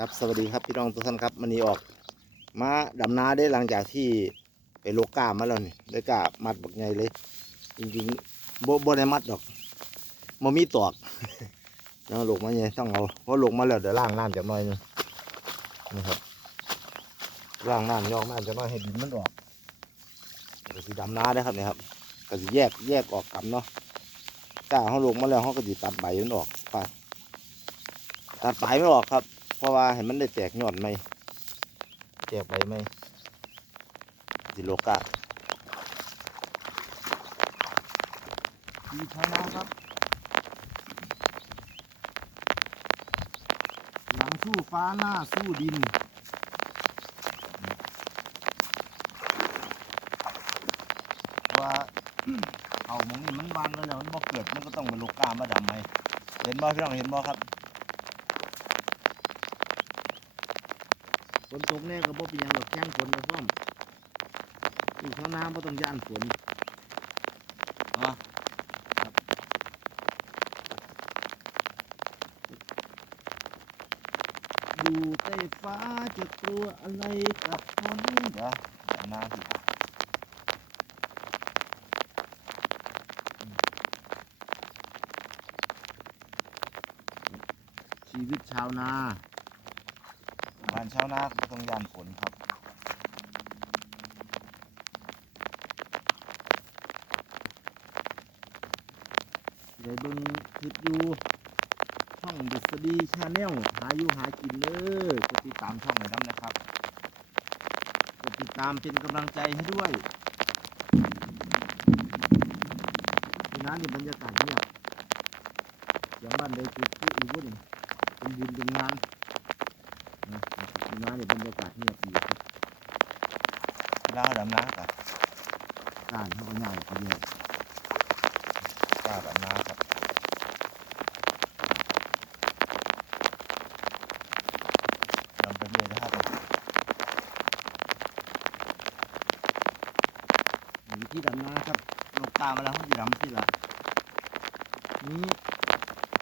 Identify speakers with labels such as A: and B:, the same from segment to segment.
A: ครับสวัสดีครับพี่น้องทุกท่านครับมันนี้ออกมาดำนาได้หลังจากที่ไปโลกามาแล้วนี่ได้กามัดบักใหญ่เลย จริงๆโบโบได้มัดดอกมมีตอกแล้วลงมาเนี่ต้องเอาเพราะลงมาแล้วเดี๋ยวล่างน้ำจากน้อยนึงนะครับล่างน้ำยอกน้ำจะน้อยให้ดินมันออกก็สีดำนาได้ครับเนี่ยครับก็สิแยกแยกออกกันเนาะก้าเขาลงมาแล้วเขาก็สิตัดใบมันออกไปตัดปลายไม่ออกครับ ราะว่าเห็นมันได้แตกยอดไหมแตกใบไหมสิโลกา
B: ดีใช้น้ำครับหลังสู้ฟ้าหน้าสู้ดิน
A: ว่าเอามองนี่มันวางไว้แล้วมันบ่เกิดมันก็ต้องไปโลกามาดำไหมเห็นบ่พี่น้องเห็นบ่ครับ
B: นตกแน่ก็บ่เป็นหยังหรอกแจ้งฝนมาซ่อมอีกข้างน้ำบ่ต้องย่านฝน
A: อะ
B: อยู่ใต้ฟ้าจะกลัวอะไรกับฝน
A: เดี๋ยวดำน้ำสิ
B: ชีวิตชาวนา
A: บ้านชาวนาก็ต้องยานฝนครับ
B: ได้เบิ่งคลิปอยู่ช่องดุษฎีชาแนลหาอยู่หากินเด้อกดติดตามช่องหน่อยน้ำนะครับกดติดตามเป็นกำลังใจให้ด้วยที่นั้นนี่บรรยากาศเงียบเสียงบ้านใดจุดผู้อีกวุ่นเป็นบุญเป็นงาน นะที่นั้นนี่ยบรรยากาศเงียบดีครับ
A: เวลาดำน้ำกับ
B: การเขาก็ง่ายเขาเนี่ย
A: กล้าดำน้ำครับดำไปเรื่อยนะครับ
B: วิธีดำนาครับ
A: โลกามาแล้วเขาจะดำสิละ
B: นี้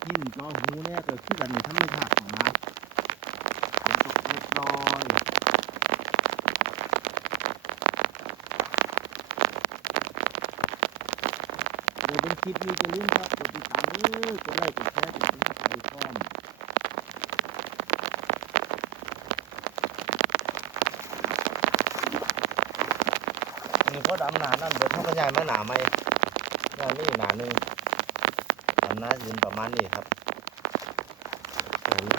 B: นี่หินจอหูเนี่ยเกิดขึ้นกันในธรรมชาติของน้ำ เรียบร้อยเดี๋ยวเป็นคลิปนี้จะลืมครับกดติดตามเด้อกดไลค์กดแชร์กดติดตามไปพร้อม
A: นนี้เขาดำหนานั่นเดี๋ยวเขาก็ย้ายมาหนาไหมย้ายไม่หนาหนึ่งดำหน้ำยืนประมาณนี้ครับ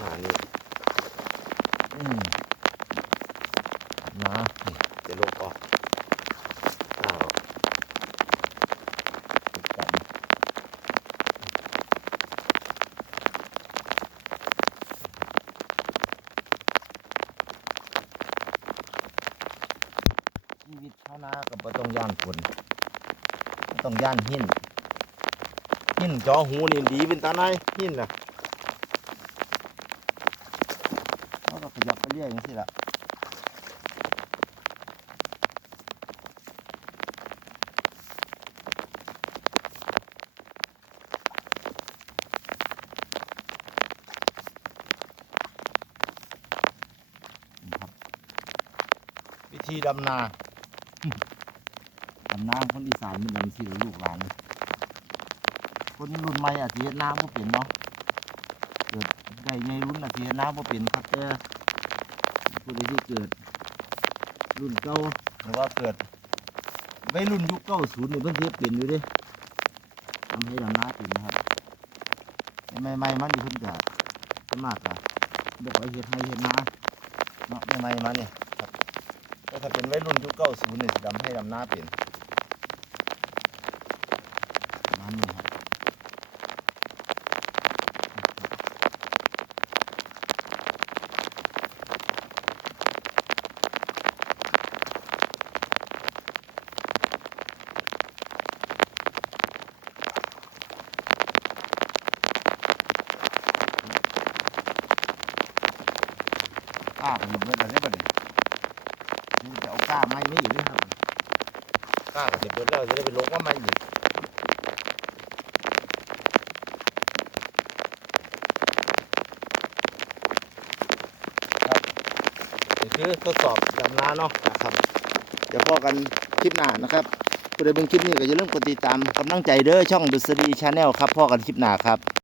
A: หนานี้ มนะนี่จะลบออกอ้าวจับชีวิตชาวนากับต้องย่านฝนต้องย่านหินหินจอหูนี่ดีเป็นตาในหินนะ เขาก็ขยับไปเรื่อยอย่างนี้ละครับวิธีดำนาดำน้ำคนอีสานมันดำสิลูกหลานคนรุ่นใหม่อาจจะเฮ็ดน้ำบ่เป็นเนาะเกิดได้ไงรุ่นอาจจะเฮ็ดน้ำบ่เป็นครับแต่ ผู้ใดที่เกิด รุ่นเก่าหรือว่าเกิดวัยรุ่นยุคเก้าศูนย์นี่เพิ่นเฮ็ดเป็นอยู่เด้ทำให้ดำน้ำเป็นนะครับแต่ใหม่ๆมันนี่เพิ่นก็ส่วนมากก็บอกว่าเฮ็ดให้เฮ็ดนาเนาะใหม่ๆมาเนี่ยครับแต่ถ้าเป็นวัยรุ่นยุคเก้าศูนย์นี่สิดำให้ดำน้าเป็นประมาณนี้ครับ กล้าไปเบิดอะไรบ้างนี่จะเอากล้าไม้ไม่อยู่นี่ครับกล้าก็จะเบิดแล้วจะได้ไปลงว่าไม้อีก
B: นี่คือทดสอบดำน้าเนาะ
A: นะครับเดี๋ยวพอกันคลิปหน้านะครับผู้ใดเบิ่งคลิปนี้ก็อย่าลืมกดติดตามกำลังใจเด้อช่องดุษฎีชาแนลครับพอกันคลิปหน้าครับ